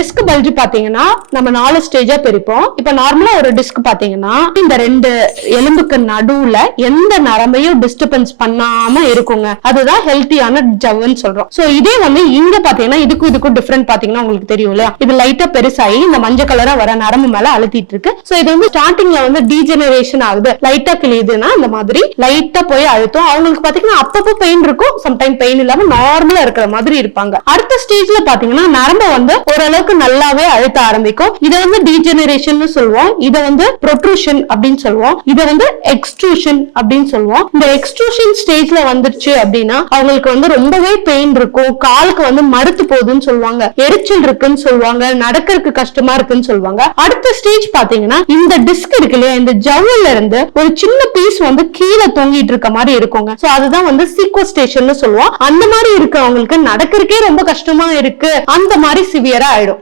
Disk bulge பாத்தீங்கன்னா நம்ம 4 ஸ்டேஜா பிரிப்போம். இப்ப நார்மலா ஒரு டிஸ்க் பாத்தீங்கன்னா இந்த 2 எலும்புக்கு நடுவுல எந்த நரம்பையும் டிஸ்டர்பன்ஸ் பண்ணாம இருக்குங்க. அதுதான் ஹெல்த்தியான ஜவ்வுன்னு சொல்றோம். சோ இதே வந்து இங்க பாத்தீங்கன்னா இதுக்கும் டிஃபரெண்ட் பாத்தீங்கன்னா உங்களுக்கு தெரியும் இல்லையா? இது லைட்டா பெருசாகி இந்த மஞ்சள் கலரா வர நரம்பு மேல அழுத்திட்டு இருக்கு. சோ இது வந்து ஸ்டார்டிங்ல வந்து டீஜெனரேஷன் ஆகுது, லைட்டா கிளியுதுன்னா இந்த மாதிரி லைட்டா போய் அழுத்தும். அவங்களுக்கு பாத்தீங்கன்னா அப்பப்போ பெயின் இருக்கும், சம்டைம் பெயின் இல்லாம நார்மலா இருக்கிற மாதிரி இருப்பாங்க. அடுத்த ஸ்டேஜ்ல பாத்தீங்கன்னா நரம்பு வந்து ஓரளவுக்கு நல்லாவே அழுத்த ஆரம்பிக்கும். இதை வந்து டீஜெனரேஷன் சொல்லுவோம், இதை வந்து ப்ரொட்ரூஷன் அப்படின்னு சொல்லுவோம், இதை வந்து எக்ஸ்ட்ரூஷன் அப்படின்னு சொல்லுவோம். இந்த எக்ஸ்ட்ரூஷன் ஸ்டேஜ்ல வந்துருச்சு அப்படின்னா அவங்களுக்கு வந்து ரொம்பவே பெயின் இருக்கும், காலுக்கு வந்து மறுத்து போகுதுன்னு சொல்லுவாங்க, எரிச்சல் இருக்குன்னு சொல்லுவாங்க, நடக்கிறதுக்கு கஷ்டமா இருக்குன்னு சொல்லுவாங்க. அடுத்த ஸ்டேஜ் பாத்தீங்கன்னா இந்த டிஸ்க் இருக்கு இல்லையா, இந்த ஜவ்வுல இருந்து ஒரு சின்ன பீஸ் வந்து கீழே தொங்கிட்டு இருக்க மாதிரி இருக்குங்க. சோ அதுதான் வந்து சீக்வஸ்டேஷன் சொல்லுவோம். அந்த மாதிரி இருக்கவங்களுக்கு நடக்கிறதுக்கே ரொம்ப கஷ்டமா இருக்கு, அந்த மாதிரி சிவியரா ஆயிடும்.